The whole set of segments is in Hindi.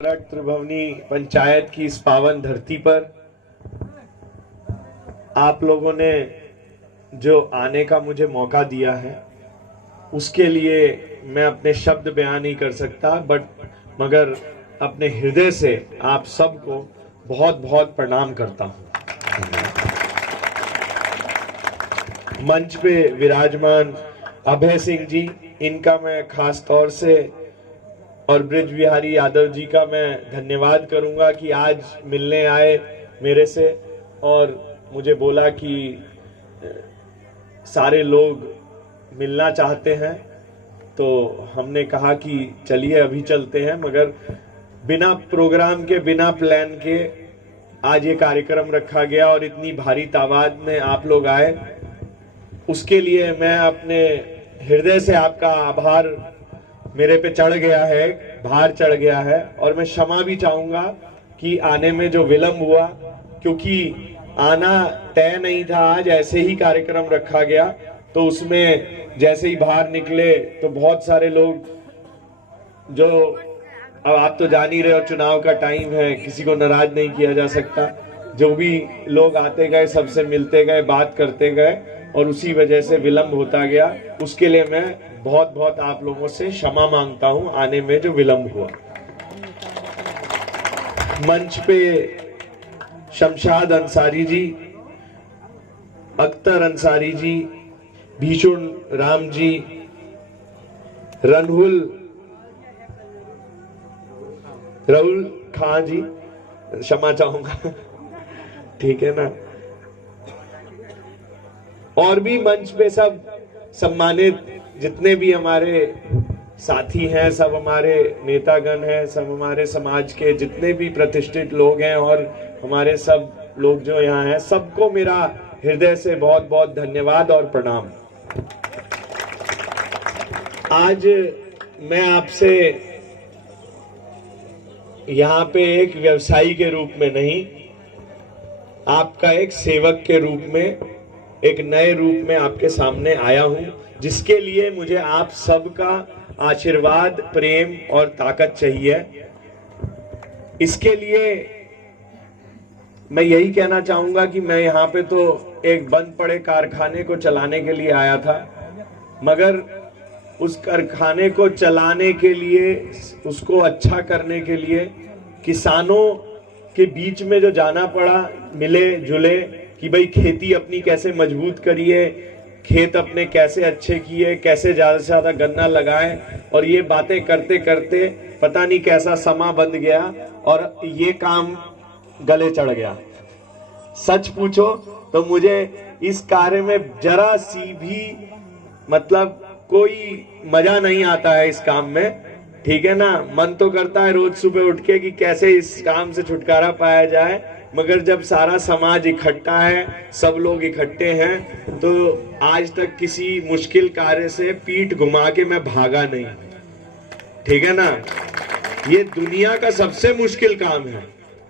त्रिभुवनी पंचायत की इस पावन धरती पर आप लोगों ने जो आने का मुझे मौका दिया है उसके लिए मैं अपने शब्द बयान नहीं कर सकता, मगर अपने हृदय से आप सबको बहुत बहुत प्रणाम करता हूं। मंच पे विराजमान अभय सिंह जी, इनका मैं खास तौर से और ब्रिज बिहारी यादव जी का मैं धन्यवाद करूंगा कि आज मिलने आए मेरे से और मुझे बोला कि सारे लोग मिलना चाहते हैं, तो हमने कहा कि चलिए अभी चलते हैं। मगर बिना प्रोग्राम के, बिना प्लान के आज ये कार्यक्रम रखा गया और इतनी भारी तादाद में आप लोग आए, उसके लिए मैं अपने हृदय से आपका आभार मेरे पे चढ़ गया है, भार चढ़ गया है। और मैं क्षमा भी चाहूंगा कि आने में जो विलंब हुआ, क्योंकि आना तय नहीं था, आज ऐसे ही कार्यक्रम रखा गया, तो उसमें जैसे ही बाहर निकले तो बहुत सारे लोग, जो अब आप तो जान ही रहे हो चुनाव का टाइम है, किसी को नाराज नहीं किया जा सकता, जो भी लोग आते गए सबसे मिलते गए, बात करते गए और उसी वजह से विलंब होता गया। उसके लिए मैं बहुत बहुत आप लोगों से क्षमा मांगता हूं आने में जो विलंब हुआ। मंच पे शमशाद अंसारी जी, अख्तर अंसारी जी, भीषुण राम जी, राहुल खां जी, क्षमा चाहूंगा, ठीक है ना। और भी मंच पे सब सम्मानित जितने भी हमारे साथी हैं, सब हमारे नेतागण हैं, सब हमारे समाज के जितने भी प्रतिष्ठित लोग हैं और हमारे सब लोग जो यहाँ हैं, सबको मेरा हृदय से बहुत बहुत धन्यवाद और प्रणाम। आज मैं आपसे यहाँ पे एक व्यवसायी के रूप में नहीं, आपका एक सेवक के रूप में, एक नए रूप में आपके सामने आया हूं, जिसके लिए मुझे आप सबका आशीर्वाद, प्रेम और ताकत चाहिए। इसके लिए मैं यही कहना चाहूंगा कि मैं यहाँ पे तो एक बंद पड़े कारखाने को चलाने के लिए आया था, मगर उस कारखाने को चलाने के लिए, उसको अच्छा करने के लिए किसानों के बीच में जो जाना पड़ा, मिले जुले कि भाई खेती अपनी कैसे मजबूत करिए, खेत अपने कैसे अच्छे किए, कैसे ज्यादा से ज्यादा गन्ना लगाएं, और ये बातें करते करते पता नहीं कैसा समा बंध गया और ये काम गले चढ़ गया। सच पूछो तो मुझे इस कार्य में जरा सी भी मतलब कोई मजा नहीं आता है इस काम में, ठीक है ना। मन तो करता है रोज सुबह उठ के कि कैसे इस काम से छुटकारा पाया जाए, मगर जब सारा समाज इकट्ठा है, सब लोग इकट्ठे हैं, तो आज तक किसी मुश्किल कार्य से पीठ घुमा के मैं भागा नहीं, ठीक है ना। ये दुनिया का सबसे मुश्किल काम है,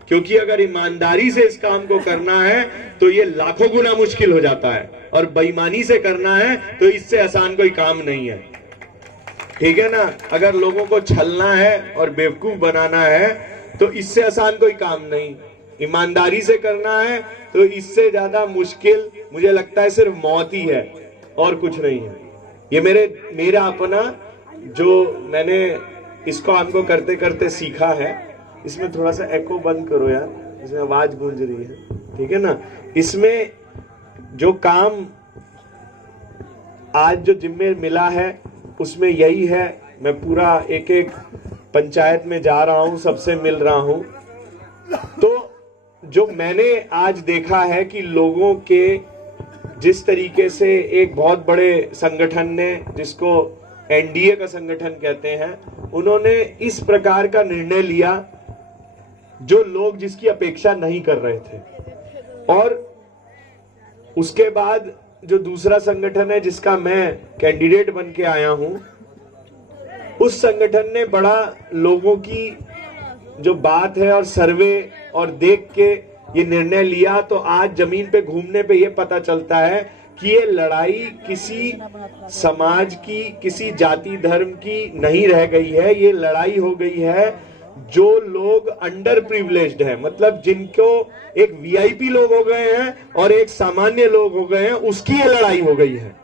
क्योंकि अगर ईमानदारी से इस काम को करना है तो ये लाखों गुना मुश्किल हो जाता है, और बेईमानी से करना है तो इससे आसान कोई काम नहीं है, ठीक है ना। अगर लोगों को छलना है और बेवकूफ बनाना है तो इससे आसान कोई काम नहीं, ईमानदारी से करना है तो इससे ज्यादा मुश्किल मुझे लगता है सिर्फ मौत ही है और कुछ नहीं है। ये मेरा अपना, जो मैंने इसको आपको करते करते सीखा है। इसमें थोड़ा सा एको बंद करो यार, इसमें आवाज गूंज रही है, ठीक है ना। इसमें जो काम आज जो जिम्मे मिला है उसमें यही है, मैं पूरा एक एक पंचायत में जा रहा हूं, सबसे मिल रहा हूं, तो जो मैंने आज देखा है कि लोगों के जिस तरीके से एक बहुत बड़े संगठन ने, जिसको एनडीए का संगठन कहते हैं, उन्होंने इस प्रकार का निर्णय लिया जो लोग जिसकी अपेक्षा नहीं कर रहे थे। और उसके बाद जो दूसरा संगठन है जिसका मैं कैंडिडेट बन के आया हूं, उस संगठन ने बड़ा लोगों की जो बात है और सर्वे और देख के ये निर्णय लिया, तो आज जमीन पे घूमने पे ये पता चलता है कि ये लड़ाई किसी समाज की, किसी जाति धर्म की नहीं रह गई है, ये लड़ाई हो गई है जो लोग अंडर प्रिविलेज्ड हैं, मतलब जिनको एक वीआईपी लोग हो गए हैं और एक सामान्य लोग हो गए हैं, उसकी ये लड़ाई हो गई है।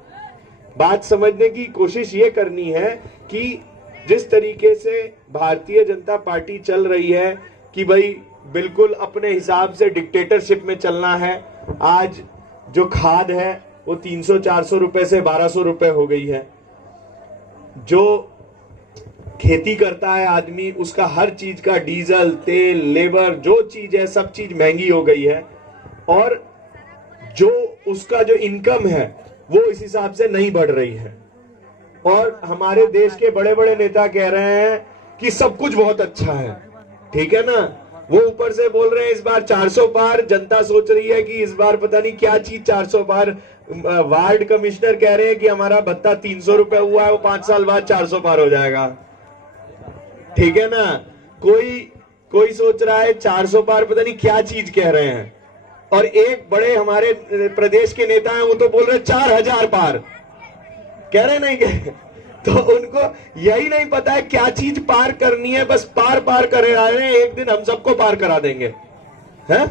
बात समझने की कोशिश ये करनी है कि जिस तरीके से भारतीय जनता पार्टी चल रही है कि भाई बिल्कुल अपने हिसाब से डिक्टेटरशिप में चलना है। आज जो खाद है वो 300-400 रुपए से 1200 रुपए हो गई है। जो खेती करता है आदमी, उसका हर चीज का डीजल, तेल, लेबर, जो चीज है सब चीज महंगी हो गई है। और जो उसका जो इनकम है वो इस हिसाब से नहीं बढ़ रही है। और हमारे देश के बड़े बड़े नेता कह रहे हैं कि सब कुछ बहुत अच्छा है, ठीक है ना। वो ऊपर से बोल रहे हैं इस बार 400 पार। जनता सोच रही है कि इस बार पता नहीं क्या चीज 400 पार। वार्ड कमिश्नर कह रहे हैं कि हमारा भत्ता 300 रुपए हुआ है, वो 5 साल बाद 400 पार हो जाएगा, ठीक है ना। कोई सोच रहा है 400 पार, पता नहीं क्या चीज कह रहे हैं। और एक बड़े हमारे प्रदेश के नेता हैं, वो तो बोल रहे 4000 पार कह रहे, नहीं कह। तो उनको यही नहीं पता है क्या चीज पार करनी है, बस पार पार कर रहे हैं। एक दिन हम सबको पार करा देंगे, है।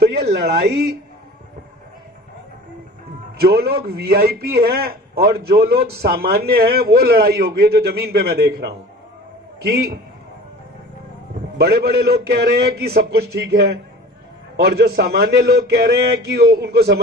तो ये लड़ाई जो लोग वीआईपी हैं और जो लोग सामान्य हैं, वो लड़ाई हो गई है जो जमीन पे मैं देख रहा हूं कि बड़े बड़े लोग कह रहे हैं कि सब कुछ ठीक है और जो सामान्य लोग कह रहे हैं कि उनको समझ